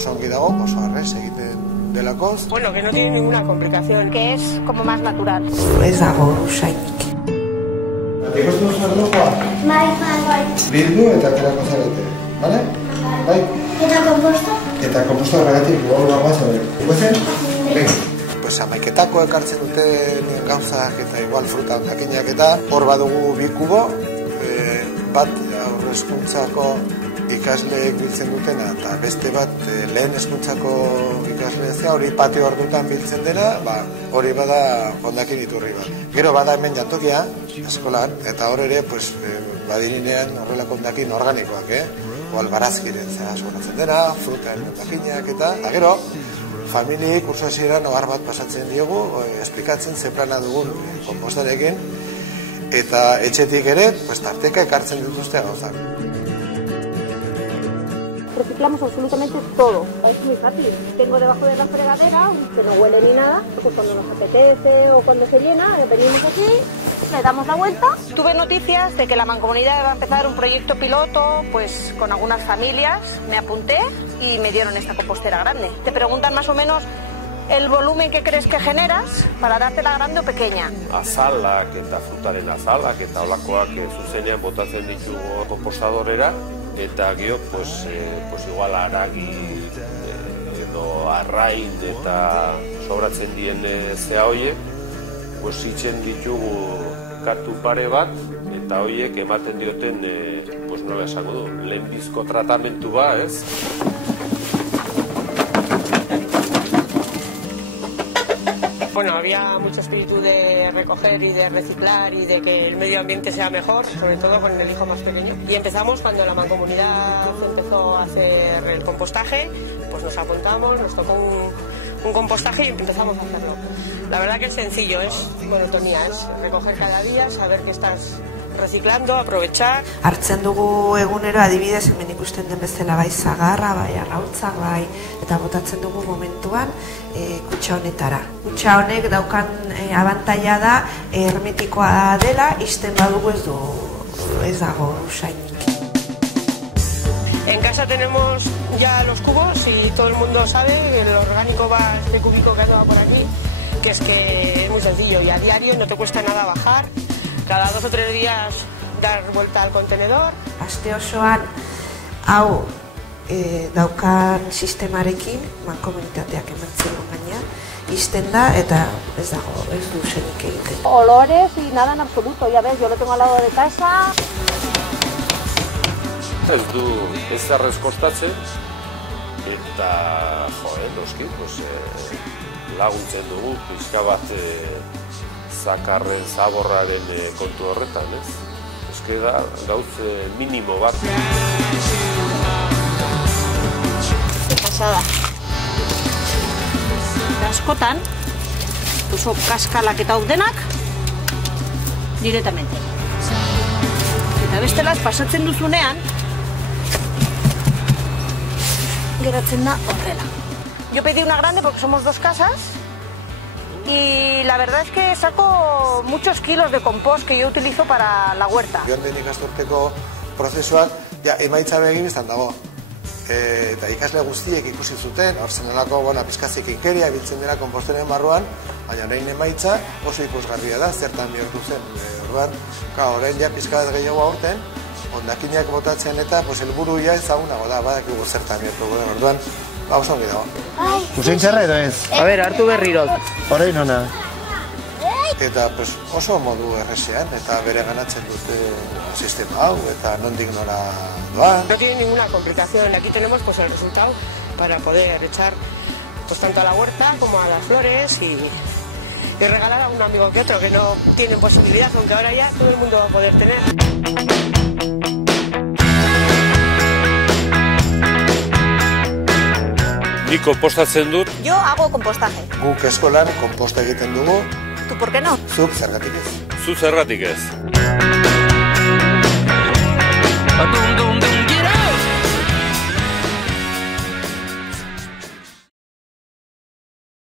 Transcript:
oso ongi dago, oso arrez egiten delakoz. Bueno, que no tiene ninguna complicación. Que es como más natural. Ez dago usainik. Ikusten duzu erlojoa? Bai. Bildu eta aterako zarete, bale? Bai? Eta komposta? Eta komposta horregatik gogoa bat zabe. Ikusten? Venga. Pues amaiketako ekartzen dute gauzak eta igual fruta ondakinak eta hor badugu bi kubo, bat aurre hezkuntzako ikasleek biltzen dutena eta beste bat lehen hezkuntzako ikaslea hori patio ordutan biltzen dena, hori bada hondakin iturri bat. Gero bada hemen jantokia eskolan eta hor ere badirinean horrelako hondakin organikoak, o albarazkiren askoratzen dena, fruta hondakinak eta gero familiei kurso hasieran ohar bat pasatzen diogu, esplikatzen ze plana dugun konpostarekin eta etxetik ere, tarteka ekartzen dituzte gauzak. Reciclamos absolutamente todo. Es muy fácil. Tengo debajo de la fregadera, que no huele ni nada, pues cuando nos apetece o cuando se llena, venimos aquí, le damos la vuelta. Tuve noticias de que la Mancomunidad va a empezar un proyecto piloto, pues con algunas familias. Me apunté y me dieron esta compostera grande. Te preguntan más o menos el volumen que crees que generas para dártela grande o pequeña. Azalak eta frutaren azalak eta olakoak zuzenean botatzen ditugu kompostadorera. Eta gio, pues igual aragi edo arrain eta sobratzen dien zea hoiek, pues itzen ditugu kartu pare bat, eta hoiek ematen dioten, pues nola esango du, lehenbizko tratamentu ba, ez? Bueno, había mucho espíritu de recoger y de reciclar y de que el medio ambiente sea mejor, sobre todo con el hijo más pequeño. Y empezamos cuando la Mancomunidad empezó a hacer el compostaje, pues nos apuntamos, nos tocó un compostaje y empezamos a hacerlo. La verdad que es sencillo, es monotonía, es recoger cada día, saber que estás reciclando, aprovechar. Hartzen dugu egunero adibidez hemen ikusten den bezala bai zagarra, bai arrautzak, bai eta botatzen dugu momentuan kutxa honetara. Kutxa honek daukan abantaila da hermetikoa dela, ixten badugu ez dago usainik. En casa tenemos ya los cubos y todo el mundo sabe que el orgánico va, este cúbico que anda por aquí, que es que es muy sencillo y a diario no te cuesta nada bajar. Cada 2 o 3 días dar vuelta al contenedor. Aste osoan hau daukan sistemarekin, mankomunitateak emantzen gaina, izten da eta ez du zenik egiten. Olores y nada en absoluto, ya ves, yo lo tengo al lado de casa. Ez du ezarrez kostatzen eta, noski, laguntzen dugu, pixka bat zakarren zaborraren kontu horretan, ez? Eske da, gauz minimo bat. Pasada. Askotan, oso kaskalak eta daudenak, directamente. Eta bestelaz, pasatzen duzunean, geratzen da horrela. Yo pedí una grande porque somos 2 casas, y la verdad es que saco muchos kilos de compost que yo utilizo para la huerta. Joan den ikasturteko prozesuak emaitza begin izan dago. Eta ikasle guztiek ikusi zuten, hor zenelako pizkazik inkeria biltzen dela komposteren barruan, baina orain emaitza oso ikusgarria da, zertan bihurtu zen. Orduan, orain ja pizka bat gehiago aurten, hondakinak botatzen eta helburu ezagunago da, badakigu zertan bihurtu. Orduan, oso ongi dago. Usain txarra edo ez? A ver, hartu berrirot. Orain ona. Eta oso modu errezean eta bere ganatzen dute sistema hau eta nondik nora doan. No tiene ninguna complicación, aquí tenemos el resultado para poder echar tanto a la huerta como a las flores y regalar a un amigo que otro que no tienen posibilidad, aunque ahora ya todo el mundo va a poder tener. Ni konpostatzen dut. Yo hago compostaje. Guk eskolan konposta egiten dugu. ¿Tú por qué no? Zuk zergatik ez. Zu zergatik ez.